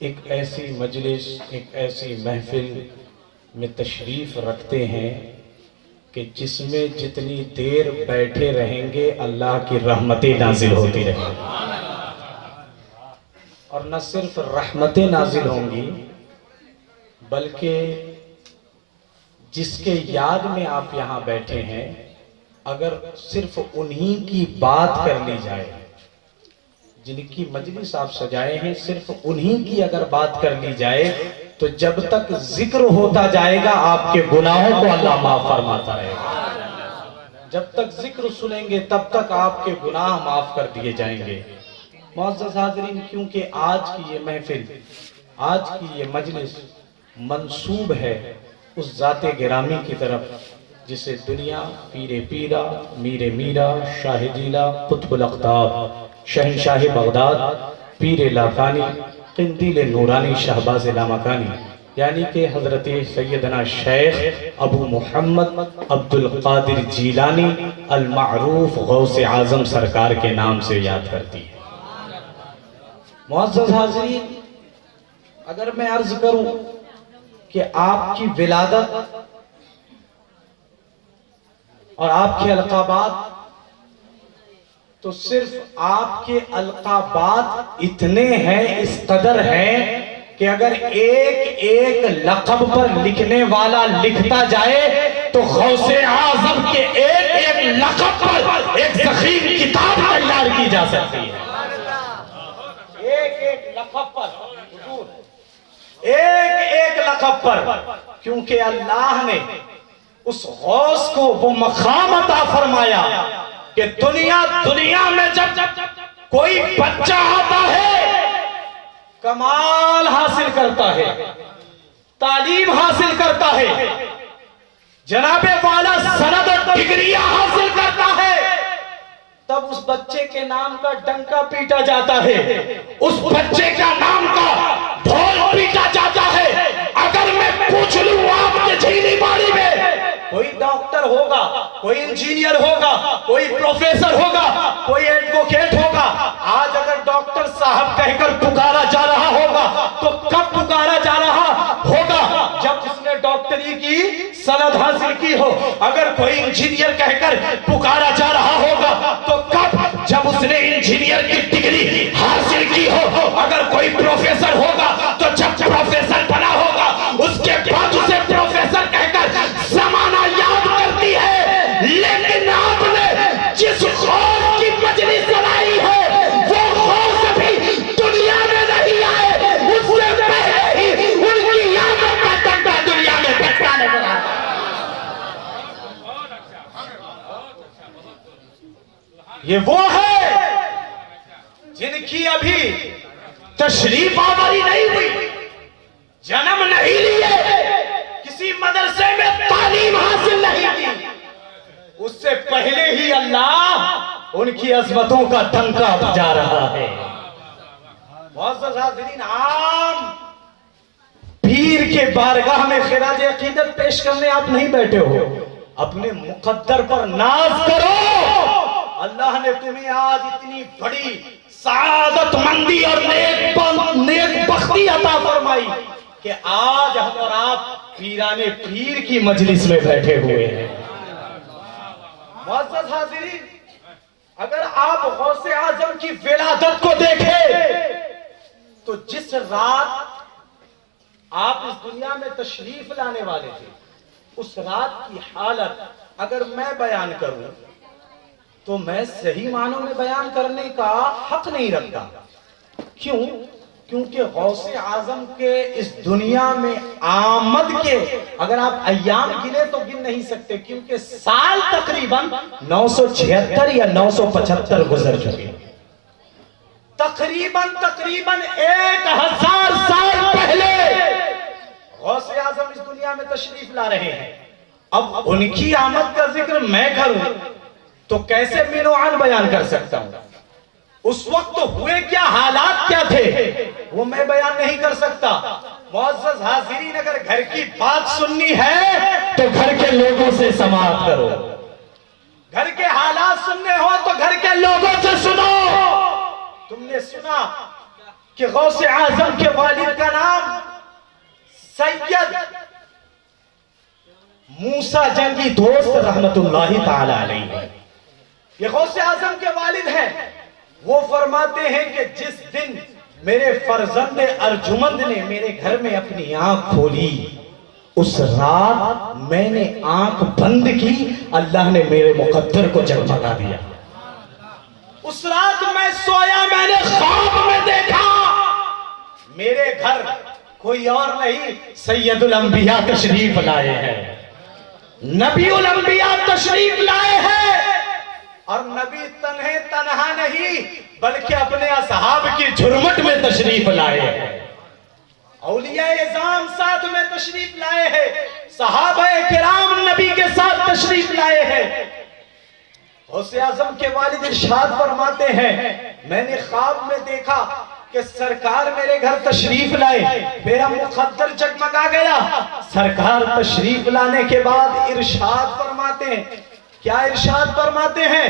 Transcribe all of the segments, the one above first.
ایک ایسی مجلس، ایک ایسی محفل میں تشریف رکھتے ہیں کہ جس میں جتنی دیر بیٹھے رہیں گے اللہ کی رحمتیں نازل ہوتی رہیں گی، اور نہ صرف رحمتیں نازل ہوں گی بلکہ جس کے یاد میں آپ یہاں بیٹھے ہیں اگر صرف انہی کی بات کر لی جائے، جن کی مجلس آپ سجائے ہیں صرف انہی کی اگر بات کر لی جائے تو جب تک ذکر ہوتا جائے گا آپ کے گناہوں کو اللہ معاف فرماتا رہے گا۔ جب تک ذکر سنیں گے تب تک آپ کے گناہ معاف کر دیے جائیں گے۔ معزز حاضرین، کیونکہ آج کی یہ محفل، آج کی یہ مجلس منسوب ہے اس ذات گرامی کی طرف جسے دنیا پیر پیرا، میر میرا، شاہ جیلا، قطب الاقطاب، شہنشاہ بغداد، پیر لافانی، قندیل نورانی، شہباز لامکانی، یعنی کہ حضرت سیدنا شیخ ابو محمد عبد القادر جیلانی المعروف غوث اعظم سرکار کے نام سے یاد کرتی ہے۔ معزز حاضرین، اگر میں عرض کروں کہ آپ کی ولادت اور آپ کے القابات، تو صرف آپ کے القابات اتنے ہیں، اس قدر ہیں کہ اگر ایک ایک لقب پر لکھنے والا لکھتا جائے تو غوث اعظم کے ایک ایک لقب پر ایک ضخیم کتاب تیار کی جا سکتی ہے۔ ایک ایک لقب پر، حضور، ایک ایک لقب پر، کیونکہ اللہ نے اس غوث کو وہ مقام عطا فرمایا کہ دنیا میں جب کوئی بچہ آتا ہے کمال حاصل کرتا ہے، تعلیم حاصل کرتا ہے، جناب والا سند اور ڈگریاں حاصل کرتا ہے، تب اس بچے کے نام کا ڈنکا پیٹا جاتا ہے، اس بچے کا نام کا ڈھول پیٹا جاتا ہے۔ اگر میں پوچھ لوں آپ کے جھیلی باڑی میں کوئی ڈاکٹر ہوگا، کوئی انجینئر ہوگا، کوئی پروفیسر ہوگا، کوئی ایڈوکیٹ ہوگا، آج اگر ڈاکٹر صاحب کہہ کر پکارا جا رہا ہوگا تو کب پکارا جا رہا ہوگا؟ جب اس نے ڈاکٹری کی سند حاصل کی ہو۔ اگر کوئی انجینئر کہہ کر پکارا جا رہا ہوگا تو کب؟ جب اس نے انجینئر کی ڈگری حاصل کی ہو۔ اگر کوئی پروفیسر ہوگا تو جب پروفیسر بنا ہوگا، اس کے بعد اسے پروفیسر کہہ کر زمانہ یاد کرتی ہے۔ لیکن آپ نے جس غوث کی مجلس سنائی ہے وہ غوث بھی دنیا میں نہیں آئے، اس سے پہلے ہی ان کی یادوں کا ڈنڈا دنیا میں بجتا نظر آتا ہے۔ یہ وہ ہے جن کی ابھی تشریف آوری نہیں ہوئی، جنم نہیں لیے، کسی مدرسے میں تعلیم حاصل نہیں کی، اس سے پہلے ہی اللہ ان کی عظمتوں کا ڈنکا بجا رہا ہے۔ معزز حاضرین، عام پیر کے بارگاہ میں خراج عقیدت پیش کرنے آپ نہیں بیٹھے ہو، اپنے مقدر پر ناز کرو۔ اللہ نے تمہیں آج اتنی بڑی سعادت مندی اور نیک بختی عطا فرمائی کہ آج ہم اور آپ پیران پیر کی مجلس میں بیٹھے ہوئے ہیں۔ معزز حاضرین، اگر آپ غوث اعظم کی ولادت کو دیکھیں تو جس رات آپ اس دنیا میں تشریف لانے والے تھے، اس رات کی حالت اگر میں بیان کروں تو میں صحیح معنوں میں بیان کرنے کا حق نہیں رکھتا۔ کیوں؟ کیونکہ غوث اعظم کے اس دنیا میں آمد کے اگر آپ ایام گنے تو گن نہیں سکتے، کیونکہ سال تقریباً 976 یا 975 گزر چکے۔ تقریباً 1000 سال پہلے غوث اعظم اس دنیا میں تشریف لا رہے ہیں۔ اب ان کی آمد کا ذکر میں کروں تو کیسے مینوان بیان کر سکتا ہوں؟ اس وقت ہوئے کیا، حالات کیا تھے، وہ میں بیان نہیں کر سکتا۔ معزز حاضرین، اگر گھر کی بات سننی ہے تو گھر کے لوگوں سے سماعت کرو، گھر کے حالات سننے ہو تو گھر کے لوگوں سے سنو۔ تم نے سنا کہ غوث اعظم کے والد موسیٰ جنگی دوست رحمت اللہ تعالی علیہ، یہ غوث اعظم کے والد ہیں، وہ فرماتے ہیں کہ جس دن میرے فرزند ارجمند نے میرے گھر میں اپنی آنکھ کھولی، اس رات میں نے آنکھ بند کی، اللہ نے میرے مقدر کو جگمگا دیا۔ اس رات میں سویا، میں نے خواب میں دیکھا میرے گھر کوئی اور نہیں، سید الانبیاء تشریف لائے ہیں، نبی الانبیاء تشریف لائے ہیں، اور نبی تنہا نہیں بلکہ اپنے اصحاب کی جھرمٹ میں تشریف لائے ہیں، اولیاء اعظام ساتھ میں تشریف لائے ہیں، صحابہ کرام نبی کے ساتھ تشریف لائے ہیں۔ غوث اعظم کے والد ارشاد فرماتے ہیں میں نے خواب میں دیکھا کہ سرکار میرے گھر تشریف لائے، میرا مقدر جگمگا گیا۔ سرکار تشریف لانے کے بعد ارشاد فرماتے ہیں، کیا ارشاد فرماتے ہیں؟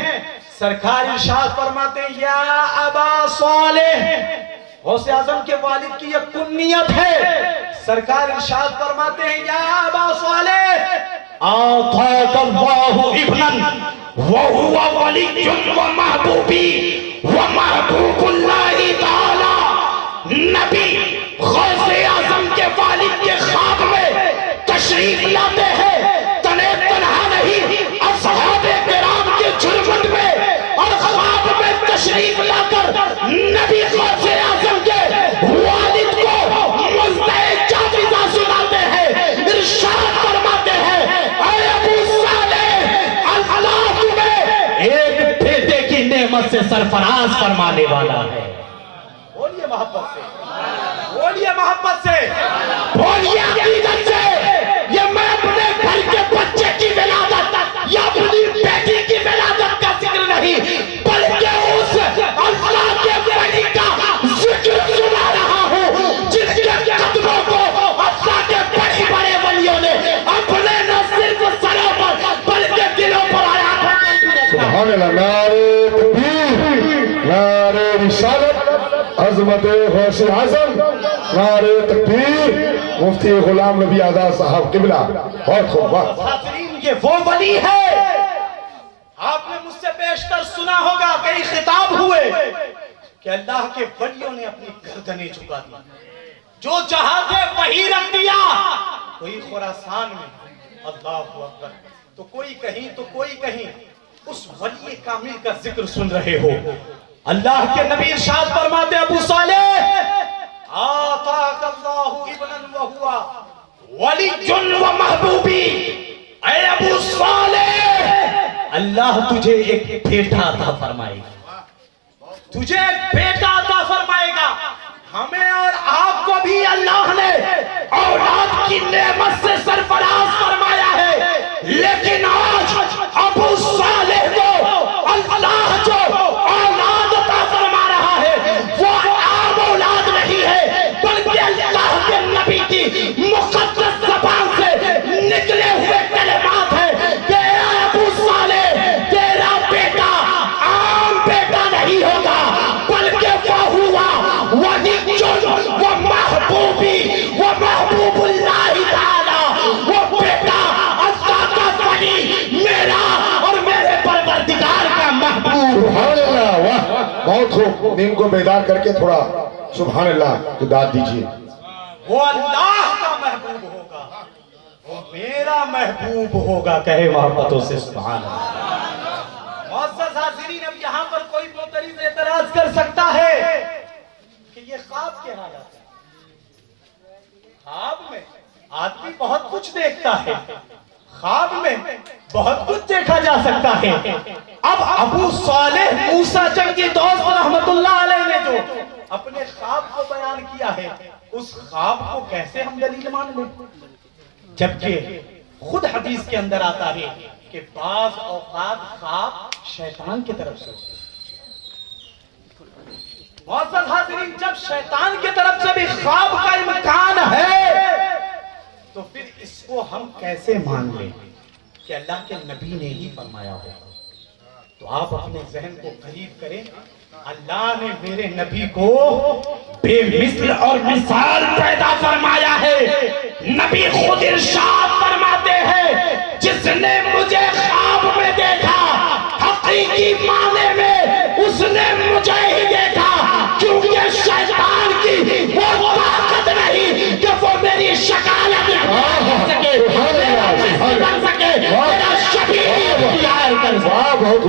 سرکار ارشاد فرماتے ہیں یا ابا صالح، غوث اعظم کے والد کی یہ کنیت ہے، سرکار ارشاد فرماتے ہیں یا ابا صالح آتاک اللہ ابنا وہو ولی و محبوبی و محبوب اللہ تعالی۔ نبی غوث اعظم کے والد کے خواب میں تشریف لاتے ہیں، تنہا نہیں اصحاب کرام کے جھرمٹ میں، اور خواب میں تشریف لا کر نبی غوث اعظم کے والد کو مزدہ جاویزہ سناتے ہیں، ارشاد فرماتے ہیں اے ابو صالح، اللہ تمہیں ایک بیٹے کی نعمت سے سرفراز فرمانے والا ہے۔ بولیے محبت سے، بولیے محبت سے، بولیے عقیدت سے، یہ میں اپنے گھر کے بچے کی ولادت یا اپنی بیٹی کی ولادت کا ذکر نہیں بلکہ اس اللہ کے ولی کا ذکر سنا رہا ہوں جس کے قدموں کو اللہ کے بڑے بڑے ولیوں نے اپنے نہ صرف سروں پر بلکہ دلوں پر آیا۔ سبحان اللہ، نعرہ تکبیر، نعرہ رسالت، عظمت غوث اعظم، نعرہ تکبیر، مفتی غلام نبی آزاد صاحب قبلہ، بہت خوب۔ حاضرین، یہ وہ ولی ہے، آپ نے مجھ سے بیشتر سنا ہوگا، کئی خطاب ہوئے کہ اللہ کے ولیوں نے اپنی گردنیں جھکا دی، جو چاہتے وہی رکھ دیا، کوئی خراسان میں اللہ اکبر، تو کوئی کہیں تو کوئی کہیں، اس ولی کامل کا ذکر سن رہے ہو۔ اللہ کے نبی ارشاد فرماتے ابو صالح آتاک اللہ ابنا وہوا ولی و محبوبی، اے ابو صالح اللہ تجھے ایک بیٹا عطا فرمائے گا، تجھے ایک بیٹا عطا فرمائے گا۔ ہمیں اور آپ کو بھی اللہ نے اولاد کی نعمت سے سرفراز فرمایا ہے، لیکن آج ابو صالح کو اللہ جو اولاد عطا فرما رہا ہے وہ عام اولاد نہیں ہے بلکہ اللہ کے نبی کی مقدس زبان سے نکلے ہوئے کلمات ہیں کہ اے ابو صالح تیرا بیٹا عام بیٹا نہیں ہوگا بلکہ وہ ہوا ولی و محبوبی و محبوب اللہ تعالی، وہ بیٹا اللہ کا ولی، میرا اور میرے پروردگار کا محبوب۔ سبحان اللہ، واہ، بہت خوب۔ دین کو بیدار کر کے تھوڑا سبحان اللہ تو داد دیجئے۔ وہ اللہ کا محبوب ہوگا، وہ میرا محبوب ہوگا، کہے محبتوں سے سبحان اللہ۔ معزز حاضرین، اب یہاں پر کوئی معترض اعتراض کر سکتا ہے کہ یہ خواب کے حالات ہے، خواب میں آدمی بہت کچھ دیکھتا ہے، خواب میں بہت کچھ دیکھا جا سکتا ہے۔ اب ابو صالح موسیٰ جنگی دوست رحمت اللہ علیہ نے جو اپنے خواب کو بیان کیا ہے، اس خواب کو کیسے ہم دلیل مان لیں، جبکہ خود حدیث کے اندر آتا ہے کہ بعض اوقات خواب شیطان کی طرف سے ہوتا ہے۔ معزز حاضرین، جب شیطان کی طرف سے بھی خواب کا امکان ہے تو پھر اس کو ہم کیسے مان لیں کہ اللہ کے نبی نے ہی فرمایا ہوگا؟ تو آپ اپنے ذہن کو قریب کریں، اللہ نے میرے نبی کو بے مثل اور مثال پیدا فرمایا ہے۔ نبی خود ارشاد فرماتے ہیں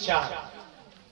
4।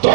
2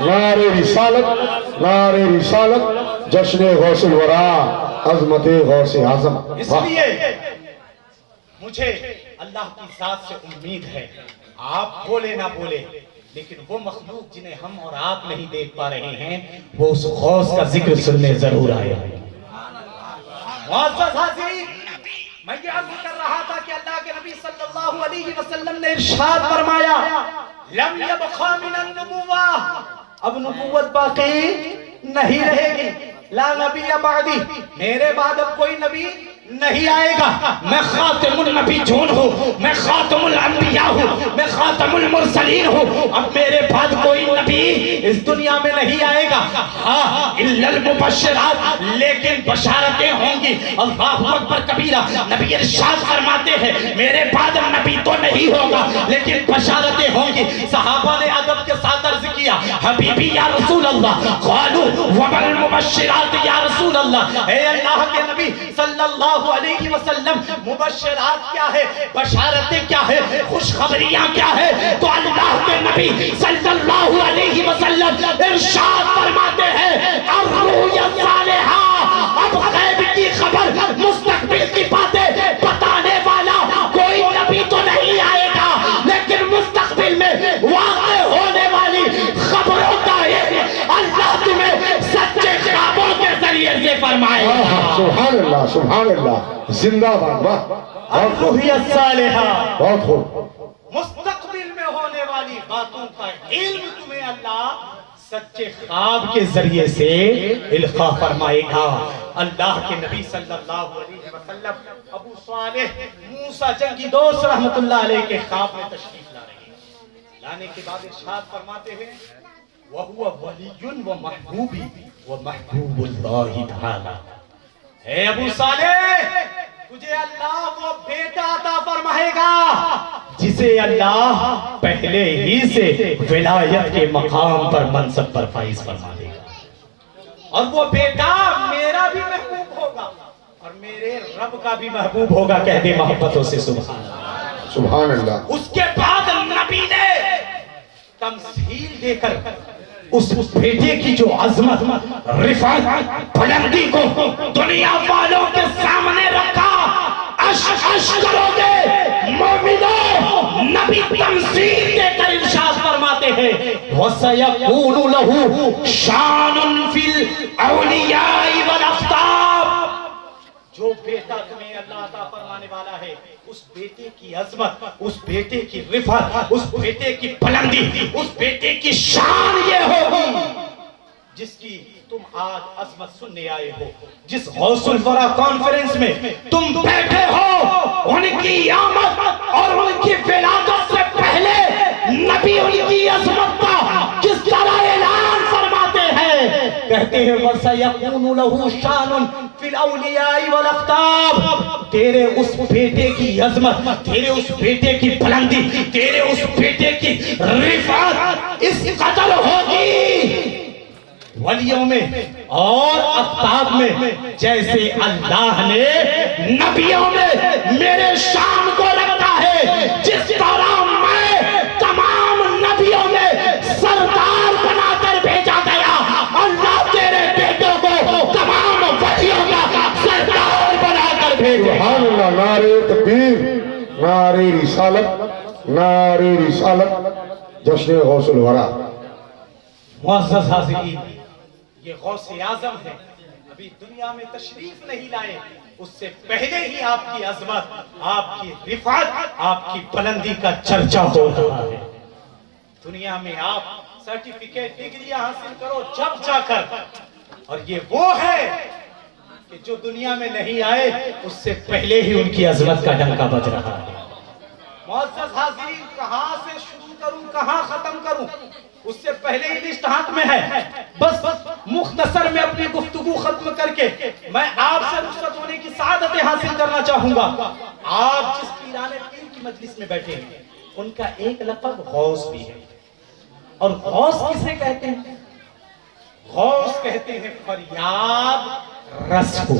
نعرے رسالت، نعرے رسالت، جشن غوث الورا، عظمت غوث اعظم۔ اس لیے مجھے اللہ کی ذات سے امید ہے، آپ بولے نہ بولے لیکن وہ مخلوق جنہیں ہم اور آپ نہیں دیکھ پا رہے ہیں وہ اس غوث کا ذکر سننے ضرور آئے۔ معزز حاضرین، میں یہ عرض کر رہا تھا کہ اللہ کے نبی صلی اللہ علیہ وسلم نے ارشاد فرمایا لم یبقى من النبوہ، اب نبوت باقی نہیں رہے گی، لا نبی بعدی، میرے بعد اب کوئی نبی نہیں آئے گا، میں خاتم النبیون ہوں، میں خاتم الانبیاء ہوں، میں خاتم المرسلین ہوں، اب میرے بعد کوئی نبی اس دنیا میں نہیں آئے گا، ہاں الا المبشرات، لیکن بشارتیں ہوں گی۔ اللہ اکبر کبیرہ، نبی ارشاد فرماتے ہیں میرے بعد نبی تو نہیں ہوگا لیکن بشارتیں ہوں گی۔ صحابہ نے ادب کے ساتھ عرض کیا حبیبی یا رسول اللہ، قالوا وما المبشرات یا رسول اللہ، اے اللہ کے نبی صلی اللہ علیہ وسلم، مبشرات کیا ہے، بشارتیں کیا ہے، خوشخبریاں کیا ہے؟ تو اللہ کے نبی صلی اللہ علیہ وسلم ارشاد فرماتے ہیں الرؤیا الصالحہ، اب غیب کی خبر، مستقبل کی باتیں بتانے والا کوئی نبی تو نہیں آئے گا لیکن مستقبل میں واقع ہونے والی خبروں کا علم اللہ تمہیں سچے خوابوں کے ذریعے سے فرمائے گا۔ سبحان اللہ، سبحان اللہ، زندہ باد، واہ، الرؤیا الصالحہ، بہت خوب۔ مستقبل میں ہونے والی باتوں کا علم تمہیں اللہ سچے خواب کے ذریعے سے القاء فرمائے گا۔ اللہ کے نبی صلی اللہ علیہ وسلم ابو صالح موسیٰ جنگی دوست رحمت اللہ علیہ کے خواب میں تشریف لا رہے ہیں، لانے کے بعد ارشاد فرماتے ہیں وَهُوَ وَلِيٌّ وَمَحْبُوبِ وَمَحْبُوبُ اللَّهِ تَعَالَى، اے ابو صالح تجھے اللہ وہ بیٹا عطا فرمائے گا جسے اللہ پہلے ہی سے ولایت کے مقام پر منصب پر فائز فرما دے گا، اور وہ بیٹا میرا بھی محبوب ہوگا اور میرے رب کا بھی محبوب ہوگا۔ کہہ دے محبتوں سے سبحان اللہ، سبحان اللہ۔ اس کے بعد نبی نے تمثیل دے کر اس بیٹے کی جو عظمت، رفعت، بلندی کو دنیا والوں کے سامنے رکھا۔ اش کرو گے مومنوں، نبی تمثیل دے کر ارشاد فرماتے ہیں وَسَيَكُونُ لَهُ شَانٌ فِي الْأَوْلِيَاءِ وَالْأَخْطَابِ، جو بیٹا تمہیں اللہ عطا فرمانے والا ہے اس بیٹے کی عظمت، اس بیٹے کی رفعت، اس بیٹے کی بلندی، اس بیٹے کی شان یہ ہوگی جس کی تم آج عظمت سننے آئے ہو، جس غوث الورا کانفرنس میں تم بیٹھے ہو، ان کی آمد اور ان کی ولادت سے پہلے نبی ان کی عظمت کا کس طرح اعلان فرماتے ہیں، کہتے ہیں وَسَيَكُونُ لَهُ شَانٌ فِي الْأَوْلِيَاءِ وَالْأَخْطَابِ، تیرے اس بیٹے کی عظمت، تیرے اس بیٹے کی بلندی، تیرے اس بیٹے کی رفعت اس قدر ہوگی ولیوں میں اور اقطاب میں جیسے اللہ نے نبیوں میں میرے شان کو رکھا ہے، جس طرح میں تمام نبیوں میں سردار بنا کر بھیجا گیا، اللہ تیرے بیٹوں کو تمام ولیوں کا سردار بنا کر بھیجے۔ سبحان اللہ، نعرہ تکبیر، نعرہ رسالت، نعرہ رسالت، جشن غوث الورا۔ معزز حاضرین، یہ غوث اعظم ہے، ابھی دنیا میں تشریف نہیں لائے، اس سے پہلے ہی آپ کی عظمت، آپ کی رفعت، آپ کی بلندی کا چرچا ہو رہا ہے۔ دنیا میں آپ سرٹیفکیٹ ڈگریاں حاصل کرو جب جا کر، اور یہ وہ ہے کہ جو دنیا میں نہیں آئے اس سے پہلے ہی ان کی عظمت کا ڈنکا بج رہا ہے۔ معزز حاضرین، کہاں سے شروع کروں کہاں ختم کروں اس سے پہلے ہی لسٹ ہاتھ میں ہے، بس مختصر میں اپنی گفتگو ختم کر کے میں آپ سے رخصت ہونے کی سعادتیں حاصل کرنا چاہوں گا۔ آپ جس پیران پیر کی مجلس میں بیٹھے ہیں ان کا ایک لقب غوث بھی ہے، اور غوث کسے کہتے ہیں؟ غوث کہتے ہیں فریاد رس کو۔